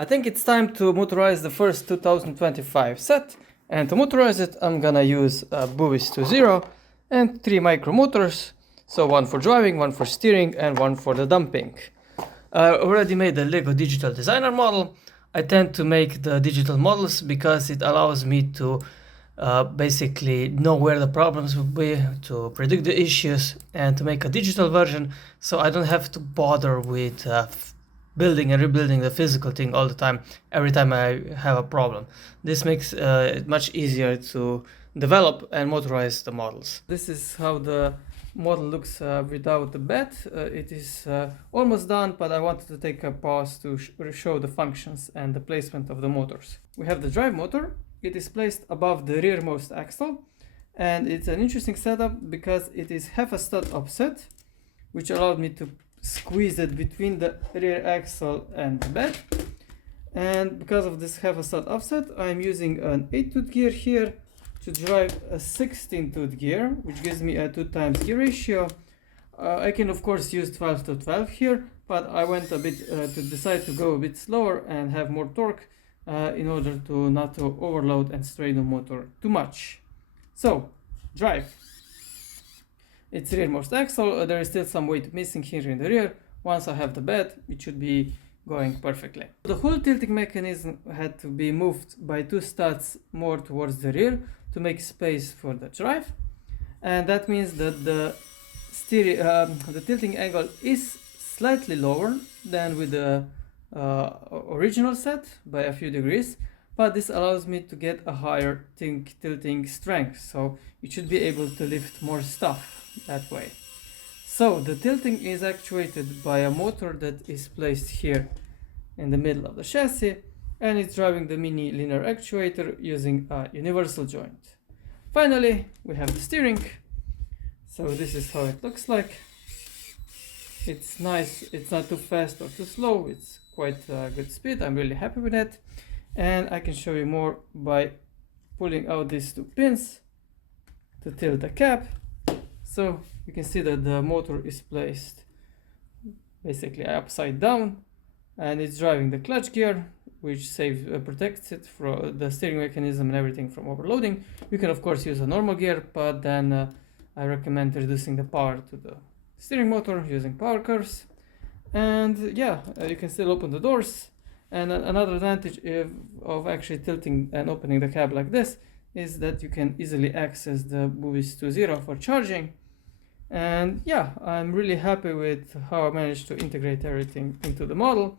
I think it's time to motorize the first 2025 set, and to motorize it I'm gonna use BuWizz 2.0 and 3 micromotors, so one for driving, one for steering and one for the dumping. I already made a Lego digital designer model. I tend to make the digital models because it allows me to basically know where the problems will be, to predict the issues, and to make a digital version so I don't have to bother with building and rebuilding the physical thing all the time every time I have a problem. This makes it much easier to develop and motorize the models. This is how the model looks without the bed. It is almost done, but I wanted to take a pause to show the functions and the placement of the motors. We have the drive motor. It is placed above the rearmost axle, and it's an interesting setup because it is half a stud offset, which allowed me to squeeze it between the rear axle and the bed. And because of this half a stud offset, I'm using an 8-tooth gear here to drive a 16-tooth gear, which gives me a 2 times gear ratio. I can of course use 12 to 12 here, but I went a bit to decide to go a bit slower and have more torque in order to not to overload and strain the motor too much. So, drive. It's rearmost axle. There is still some weight missing here in the rear. Once I have the bed, it should be going perfectly. The whole tilting mechanism had to be moved by 2 studs more towards the rear to make space for the drive, and that means that the tilting angle is slightly lower than with the original set by a few degrees, but this allows me to get a higher tilting strength, so it should be able to lift more stuff that way. So the tilting is actuated by a motor that is placed here in the middle of the chassis, and it's driving the mini linear actuator using a universal joint. Finally, we have the steering. So this is how it looks like. It's nice, it's not too fast or too slow, it's quite a good speed. I'm really happy with that, and I can show you more by pulling out these 2 pins to tilt the cap. So you can see that the motor is placed basically upside down, and it's driving the clutch gear, which protects it from the steering mechanism and everything from overloading. You can of course use a normal gear, but then I recommend reducing the power to the steering motor using power curves. And yeah, you can still open the doors. And another advantage of actually tilting and opening the cab like this is that you can easily access the BuWizz 2.0 for charging. And yeah, I'm really happy with how I managed to integrate everything into the model.